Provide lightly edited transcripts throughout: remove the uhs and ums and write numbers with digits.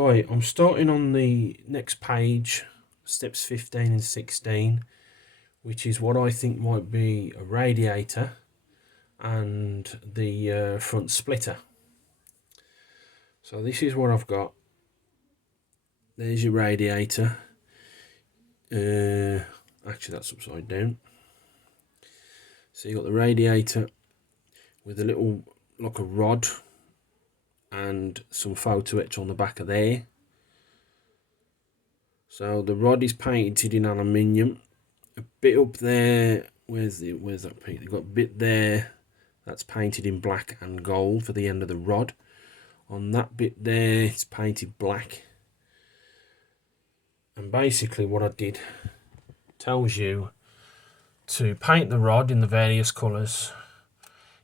Right, I'm starting on the next page, steps 15 and 16, which is what I think might be a radiator and the front splitter. So this is what I've got. There's your radiator. Actually that's upside down. So you've got the radiator with a little, like a rod and some photo etch on the back of there. So the rod is painted in aluminium. A bit up there, where's that paint? They've got a bit there that's painted in black and gold for the end of the rod. On that bit there, it's painted black. And basically what I did tells you to paint the rod in the various colours.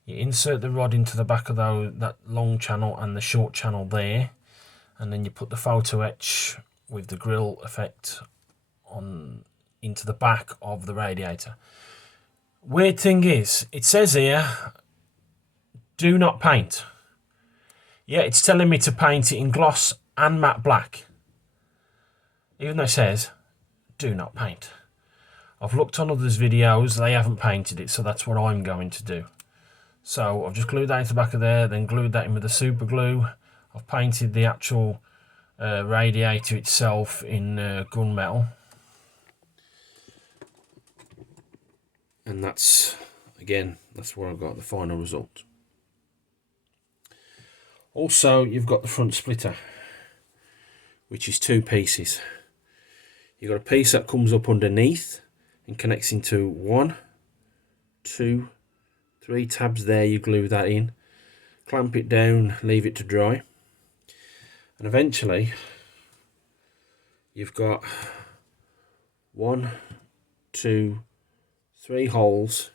You insert the rod into the back of that long channel and the short channel there, and then you put the photo etch with the grill effect on into the back of the radiator. Weird thing is, it says here, do not paint. Yeah, it's telling me to paint it in gloss and matte black, even though it says do not paint. I've looked on others' videos, they haven't painted it, so that's what I'm going to do. So I've just glued that into the back of there, then glued that in with the super glue. I've painted the actual radiator itself in gunmetal. And that's, again, that's where I got the final result. Also, you've got the front splitter, which is two pieces. You've got a piece that comes up underneath and connects into 1, 2, 3 tabs there. You glue that in, clamp it down, leave it to dry, and eventually you've got 1, 2, 3 holes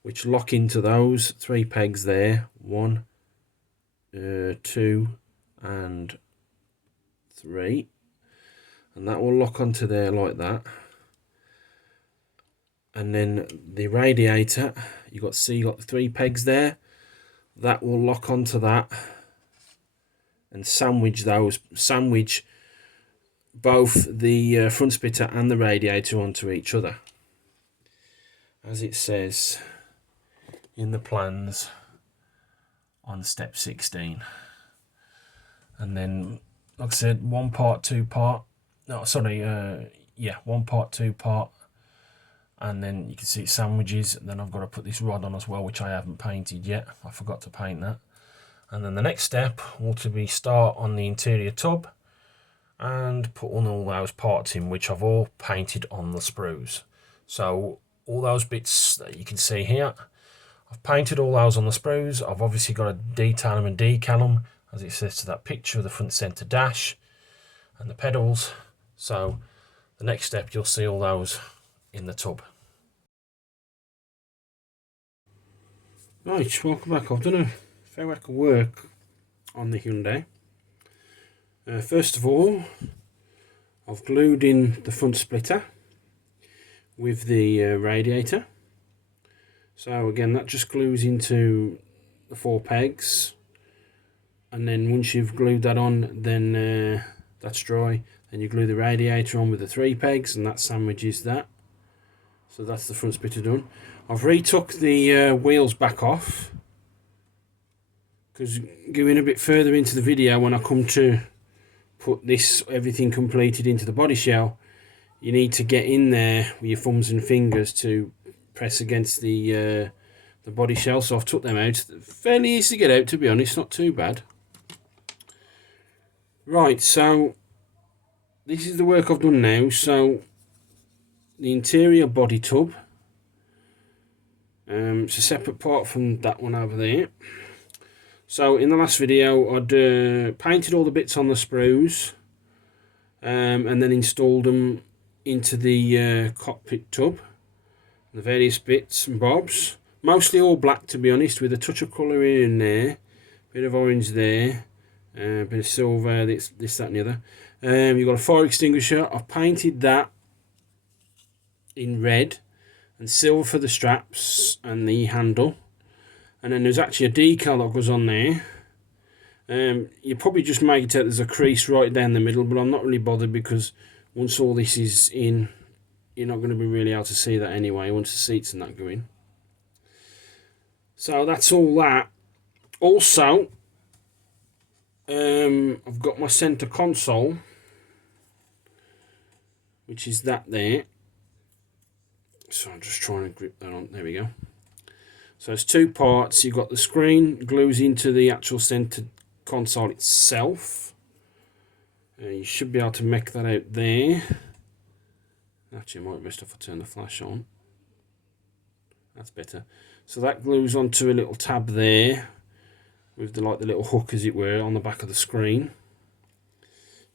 which lock into those 3 pegs there. 1, 2 and 3, and that will lock onto there like that. And then the radiator, you got the 3 pegs there, that will lock onto that and sandwich both the front splitter and the radiator onto each other, as it says in the plans on step 16. And then, like I said, 1 part, 2 part. No, sorry, 1 part, 2 part. And then you can see it sandwiches. And then I've got to put this rod on as well, which I haven't painted yet. I forgot to paint that. And then the next step will to be start on the interior tub and put on all those parts in, which I've all painted on the sprues. So all those bits that you can see here, I've painted all those on the sprues. I've obviously got to detail them and decal them, as it says to that picture of the front centre dash and the pedals. So the next step, you'll see all those in the tub. Right, welcome back. I've done a fair whack of work on the Hyundai. First of all, I've glued in the front splitter with the radiator. So again, that just glues into the 4 pegs, and then once you've glued that on, then that's dry, then you glue the radiator on with the 3 pegs, and that sandwiches that. So that's the front splitter done. I've retook the wheels back off, because going a bit further into the video, when I come to put this everything completed into the body shell, you need to get in there with your thumbs and fingers to press against the body shell. So I've took them out. Fairly easy to get out, to be honest, not too bad. Right, so this is the work I've done now. So the interior body tub, it's a separate part from that one over there. So in the last video, I'd painted all the bits on the sprues, and then installed them into the cockpit tub, the various bits and bobs, mostly all black, to be honest, with a touch of colour here and there, bit of orange there, a bit of silver, this, that and the other. You've got a fire extinguisher. I've painted that in red and silver for the straps and the handle, and then there's actually a decal that goes on there, You probably just make it out there's a crease right down the middle, but I'm not really bothered because once all this is in, you're not going to be really able to see that anyway once the seats and that go in. So that's all that. Also, I've got my centre console, which is that there. So I'm just trying to grip that on. There we go. So it's two parts. You've got the screen glues into the actual centre console itself. You should be able to make that out there. Actually, it might be best if I turn the flash on. That's better. So that glues onto a little tab there with the little hook, as it were, on the back of the screen.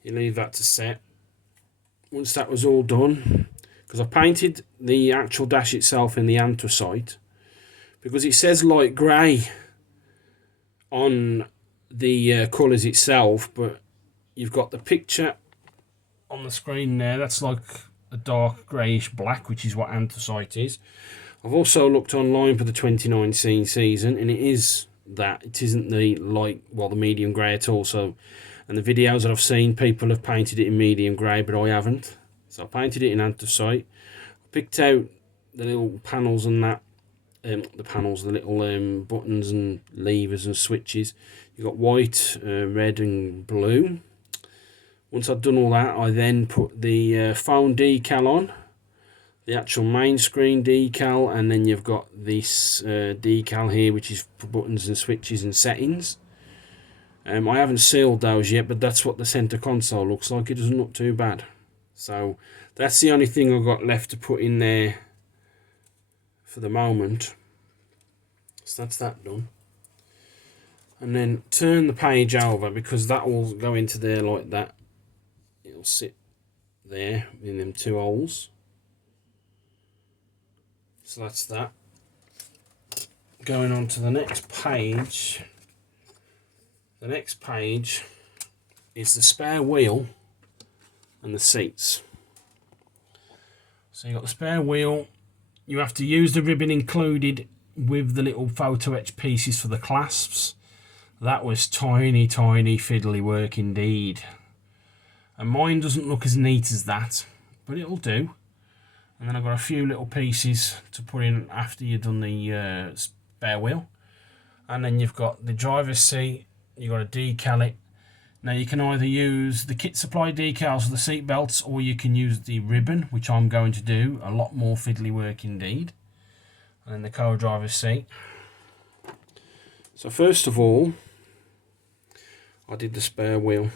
You leave that to set. Once that was all done, because I painted the actual dash itself in the anthracite, because it says light grey on the colours itself, but you've got the picture on the screen there, that's like a dark greyish black, which is what anthracite is. I've also looked online for the 2019 season, and it is that. It isn't the the medium grey at all. So, and the videos that I've seen, people have painted it in medium grey, but I haven't. So I painted it in anthracite. Picked out the little panels and that, the little buttons and levers and switches. You've got white, red and blue. Once I've done all that, I then put the phone decal on, the actual main screen decal, and then you've got this decal here, which is for buttons and switches and settings. I haven't sealed those yet, but that's what the centre console looks like. It doesn't look too bad. So that's the only thing I've got left to put in there for the moment. So that's that done. And then turn the page over, because that will go into there like that. It'll sit there in them two holes. So that's that. Going on to the next page. The next page is the spare wheel and the seats. So you've got the spare wheel. You have to use the ribbon included with the little photo etch pieces for the clasps. That was tiny, tiny fiddly work indeed. And mine doesn't look as neat as that, but it'll do. And then I've got a few little pieces to put in after you've done the spare wheel. And then you've got the driver's seat. You've got to decal it. Now you can either use the kit supply decals for the seat belts, or you can use the ribbon, which I'm going to do. A lot more fiddly work indeed. And then the co-driver's seat. So first of all, I did the spare wheel.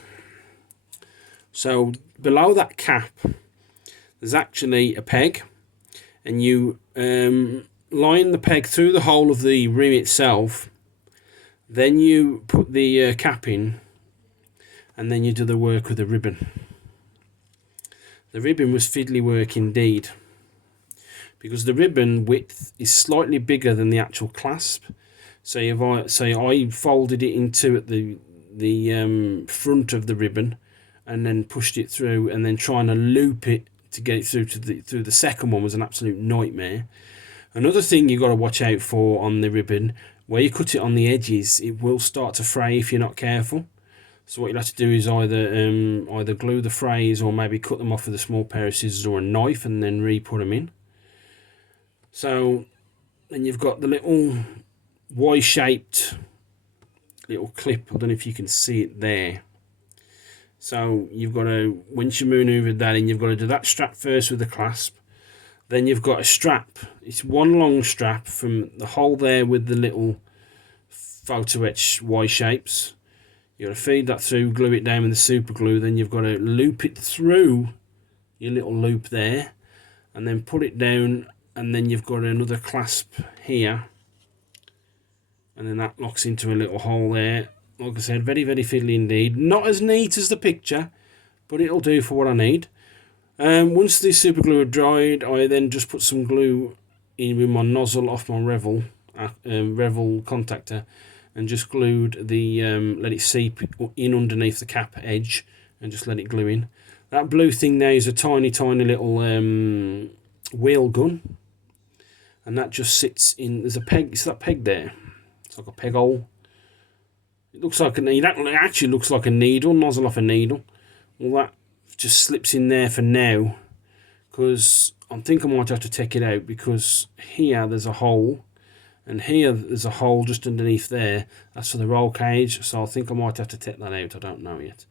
So below that cap, there's actually a peg, and you line the peg through the hole of the rim itself. Then you put the cap in, and then you do the work with the ribbon. The ribbon was fiddly work indeed, because the ribbon width is slightly bigger than the actual clasp. So if I folded it into at the front of the ribbon, and then pushed it through, and then trying to loop it to get it through the second one was an absolute nightmare. Another thing you've got to watch out for on the ribbon, where you cut it on the edges, it will start to fray if you're not careful. So what you'll have to do is either glue the frays, or maybe cut them off with a small pair of scissors or a knife, and then re-put them in. So then you've got the little Y-shaped little clip. I don't know if you can see it there. So you've got to, once you maneuver that in, you've got to do that strap first with the clasp. Then you've got a strap. It's one long strap from the hole there with the little photo etch Y shapes. You've got to feed that through, glue it down with the super glue. Then you've got to loop it through your little loop there, and then put it down, and then you've got another clasp here, and then that locks into a little hole there. Like I said, very, very fiddly indeed. Not as neat as the picture, but it'll do for what I need. Once the super glue had dried, I then just put some glue in with my nozzle off my Revel contactor, and just glued the let it seep in underneath the cap edge, and just let it glue in. That blue thing there is a tiny, tiny little wheel gun, and that just sits in. There's a peg. It's that peg there. It's like a peg hole. It looks like it actually looks like a needle, nozzle off a needle. All that just slips in there for now, because I think I might have to take it out, because here there's a hole, and here there's a hole just underneath there. That's for the roll cage, so I think I might have to take that out. I don't know yet.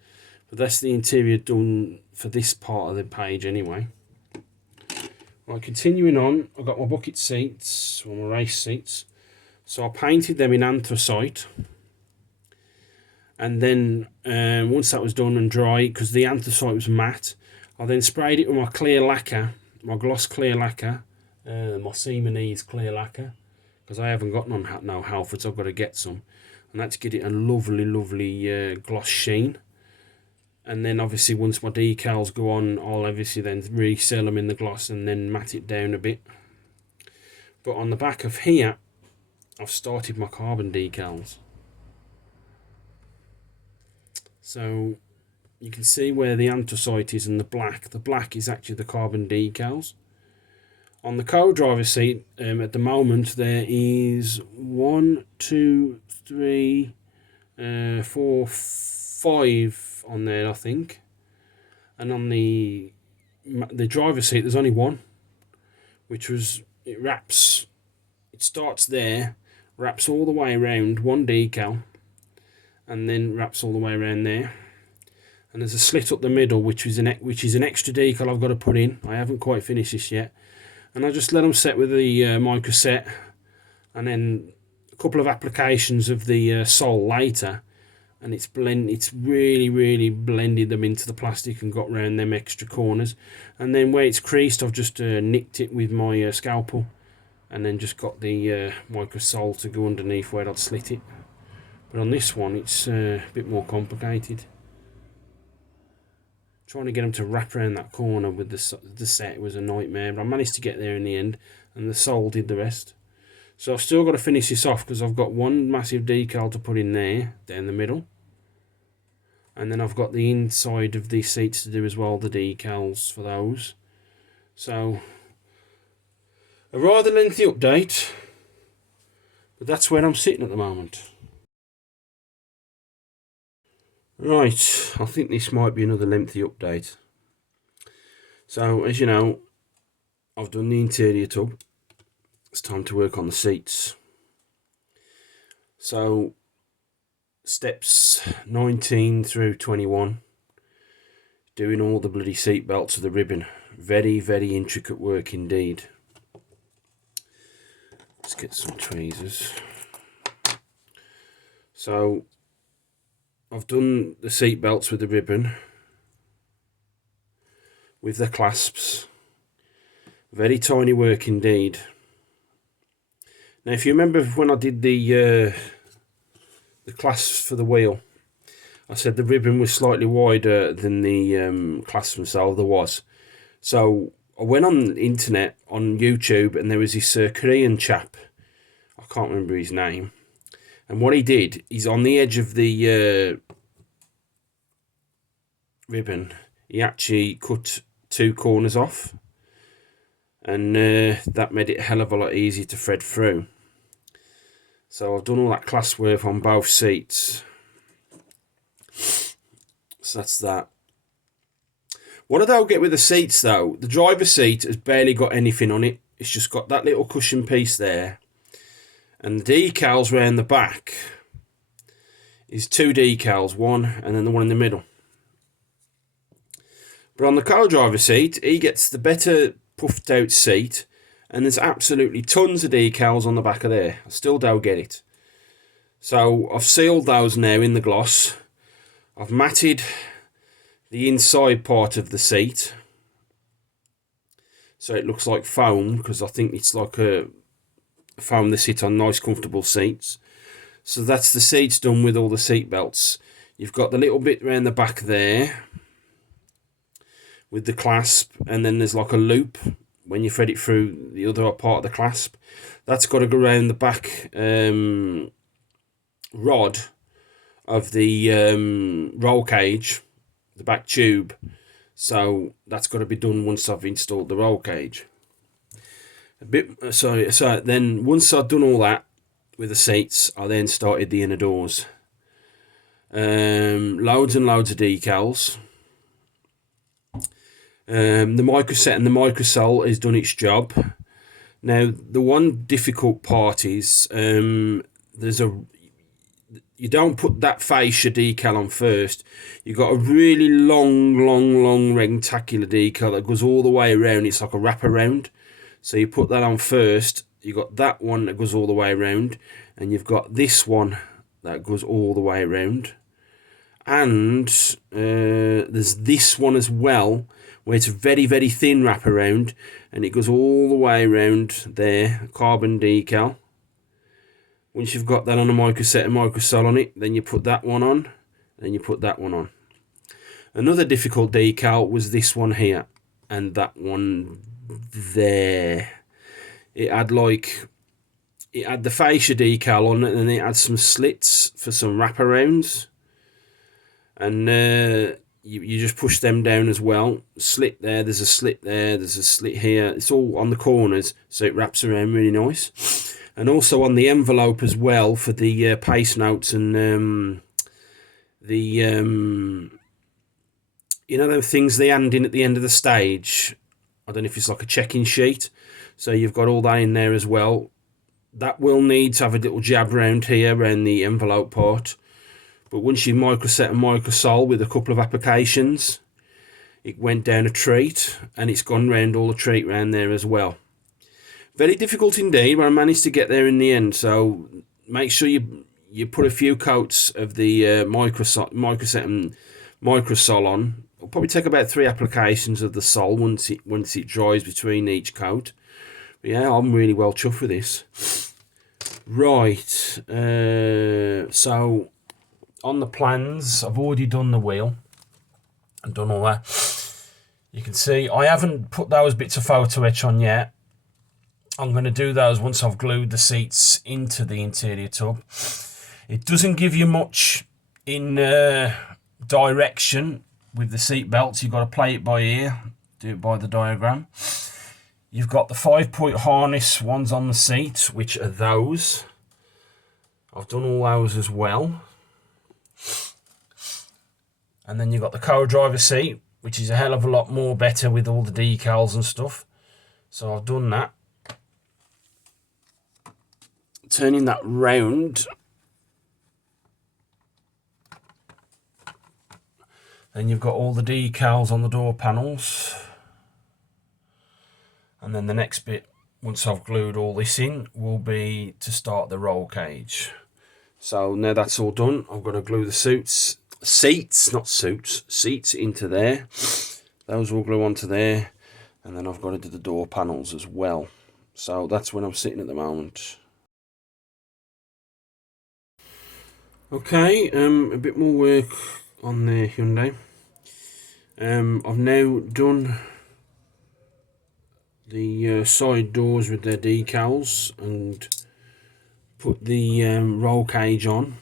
But that's the interior done for this part of the page anyway. Right, continuing on, I've got my bucket seats, or my race seats. So I painted them in anthracite. And then once that was done and dry, because the anthracite was matte, I then sprayed it with my clear lacquer, my gloss clear lacquer, my Siemens clear lacquer, because I haven't got no Halfords, I've got to get some. And that's get it a lovely, lovely gloss sheen. And then obviously once my decals go on, I'll obviously then reseal them in the gloss and then matte it down a bit. But on the back of here, I've started my carbon decals. So you can see where the anthracite is and the black is actually the carbon decals. On the co-driver seat, at the moment there is 1, 2, 3, 4, 5 on there, I think. And on the driver's seat there's only one, which was, it starts there, wraps all the way around one decal, and then wraps all the way around there. And there's a slit up the middle, which is an extra decal I've got to put in. I haven't quite finished this yet. And I just let them set with the Microset, and then a couple of applications of the sole later, and it's really blended them into the plastic and got around them extra corners. And then where it's creased, I've just nicked it with my scalpel, and then just got the Microsole to go underneath where I'd slit it. But on this one, it's a bit more complicated. Trying to get them to wrap around that corner with the set was a nightmare, but I managed to get there in the end, and the sole did the rest. So I've still got to finish this off, because I've got one massive decal to put in there, down the middle. And then I've got the inside of these seats to do as well, the decals for those. So, a rather lengthy update, but that's where I'm sitting at the moment. Right, I think this might be another lengthy update. So, as you know, I've done the interior tub. It's time to work on the seats. So, steps 19 through 21, doing all the bloody seat belts with the ribbon. Very, very intricate work indeed. Let's get some tweezers. So, I've done the seat belts with the ribbon, with the clasps. Very tiny work indeed. Now, if you remember when I did the clasps for the wheel, I said the ribbon was slightly wider than the clasps themselves. There was. So I went on the internet, on YouTube, and there was this Korean chap. I can't remember his name. And what he did is, on the edge of the ribbon, he actually cut 2 corners off. And that made it a hell of a lot easier to thread through. So I've done all that clasp work on both seats. So that's that. What I don't get with the seats though, the driver's seat has barely got anything on it. It's just got that little cushion piece there. And the decals around the back is 2 decals, one and then the one in the middle. But on the co-driver seat, he gets the better puffed out seat, and there's absolutely tons of decals on the back of there. I still don't get it. So I've sealed those now in the gloss. I've matted the inside part of the seat, so it looks like foam, because I think it's like a foam they sit on nice comfortable seats. So that's the seats done with all the seat belts. You've got the little bit around the back there with the clasp, and then there's like a loop when you thread it through the other part of the clasp. That's got to go around the back rod of the roll cage, the back tube. So that's got to be done once I've installed the roll cage. So then once I'd done all that with the seats, I then started the inner doors. loads and loads of decals. The Microset and the Microsol has done its job. Now the one difficult part is you don't put that fascia decal on first. You've got a really long rectangular decal that goes all the way around. It's like a wraparound. So you put that on first. You've got that one that goes all the way around, and you've got this one that goes all the way around. And there's this one as well, where it's a very thin wraparound, and it goes all the way around there, carbon decal. Once you've got that on a Microset and Microsol on it, then you put that one on, then you put that one on. Another difficult decal was this one here, and that one there. It had the fascia decal on it, and it had some slits for some wraparounds. And you just push them down as well. Slit there, there's a slit there, there's a slit here. It's all on the corners, so it wraps around really nice. And also on the envelope as well for the pace notes and you know those things they hand in at the end of the stage. I don't know if it's like a check-in sheet. So you've got all that in there as well. That will need to have a little jab around here, around the envelope part. But once you Microset and Microsol with a couple of applications, it went down a treat, and it's gone round all the treat round there as well. Very difficult indeed, but I managed to get there in the end. So make sure you put a few coats of the Microset and Microsol on. It'll probably take about 3 applications of the sol once it dries between each coat. But yeah, I'm really well chuffed with this. Right, so on the plans, I've already done the wheel and done all that. You can see I haven't put those bits of photo etch on yet. I'm going to do those once I've glued the seats into the interior tub. It doesn't give you much in direction with the seat belts. You've got to play it by ear, do it by the diagram. You've got the 5-point harness ones on the seat, which are those. I've done all those as well. And then you've got the co-driver seat, which is a hell of a lot more better with all the decals and stuff. So I've done that. Turning that round. Then you've got all the decals on the door panels. And then the next bit, once I've glued all this in, will be to start the roll cage. So now that's all done, I'm going to glue the seats into there. Those will glue onto there. And then I've got to do the door panels as well. So that's when I'm sitting at the moment. Okay, a bit more work on the Hyundai. I've now done the side doors with their decals and put the roll cage on.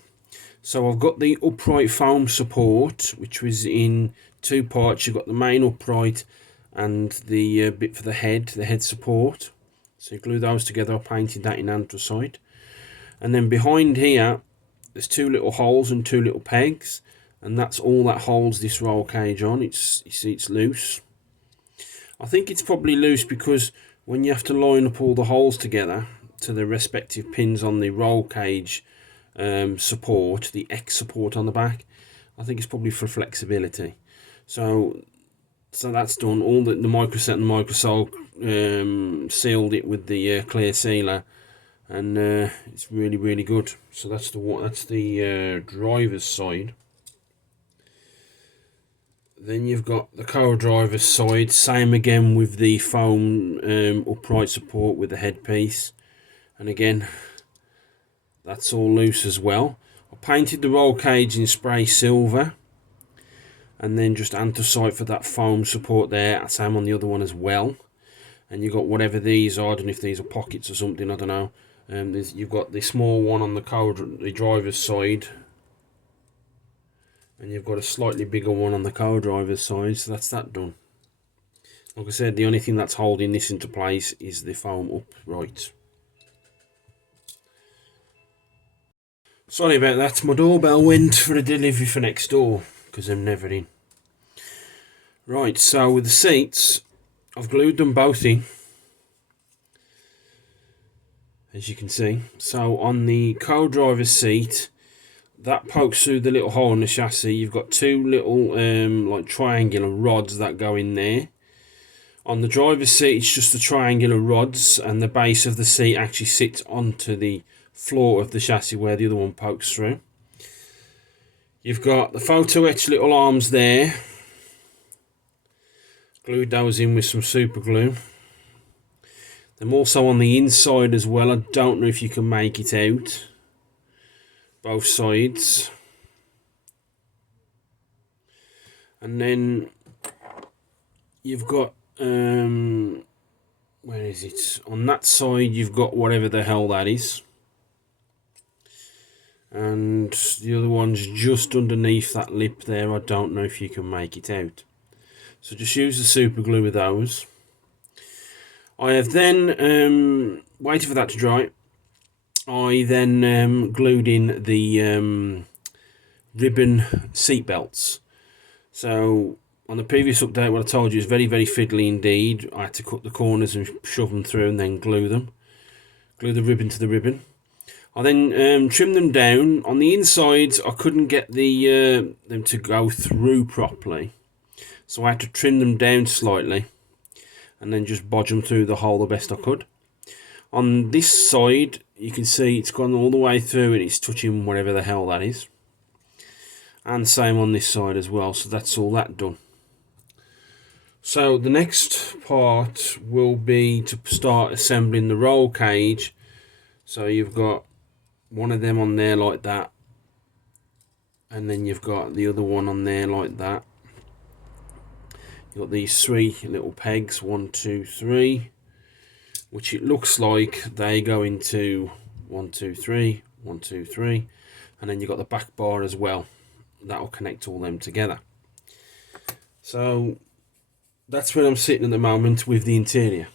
So I've got the upright foam support, which was in 2 parts. You've got the main upright and the bit for the head support. So you glue those together. I painted that in anthracite. And then behind here, there's 2 little holes and 2 little pegs, and that's all that holds this roll cage on. You see it's loose. I think it's probably loose because when you have to line up all the holes together to the respective pins on the roll cage support, the X support on the back, I think it's probably for flexibility. So that's done. All the Microset and the Microsol sealed it with the clear sealer, and it's really good. So that's the driver's side. Then you've got the co-driver's side, same again with the foam upright support with the headpiece, and again that's all loose as well. I painted the roll cage in spray silver, and then just anthracite for that foam support there. Same on the other one as well. And you've got whatever these are. I don't know if these are pockets or something, I don't know. You've got the small one on the driver's side, and you've got a slightly bigger one on the co-driver's side. So that's that done. Like I said, the only thing that's holding this into place is the foam upright. Sorry about that, my doorbell went for a delivery for next door because I'm never in. Right, so with the seats, I've glued them both in, as you can see. So on the co-driver's seat, that pokes through the little hole in the chassis. You've got two little like triangular rods that go in there. On the driver's seat, it's just the triangular rods, and the base of the seat actually sits onto the floor of the chassis where the other one pokes through. You've got the photo etched little arms there. Glued those in with some super glue. Them also on the inside as well. I don't know if you can make it out. Both sides. And then you've got where is it? On that side you've got whatever the hell that is. And the other one's just underneath that lip there. I don't know if you can make it out. So just use the super glue with those. I have then waited for that to dry. I then glued in the ribbon seat belts. So on the previous update, what I told you is very, very fiddly indeed. I had to cut the corners and shove them through and then glue them. Glue the ribbon to the ribbon. I then trimmed them down. On the insides, I couldn't get the them to go through properly. So I had to trim them down slightly and then just bodge them through the hole the best I could. On this side, you can see it's gone all the way through and it's touching whatever the hell that is. And same on this side as well, so that's all that done. So the next part will be to start assembling the roll cage. So you've got one of them on there like that, and then you've got the other one on there like that. You've got these three little pegs, 1, 2, 3, which it looks like they go into 1, 2, 3, 1, 2, 3, and then you've got the back bar as well. That'll connect all them together. So that's where I'm sitting at the moment with the interior.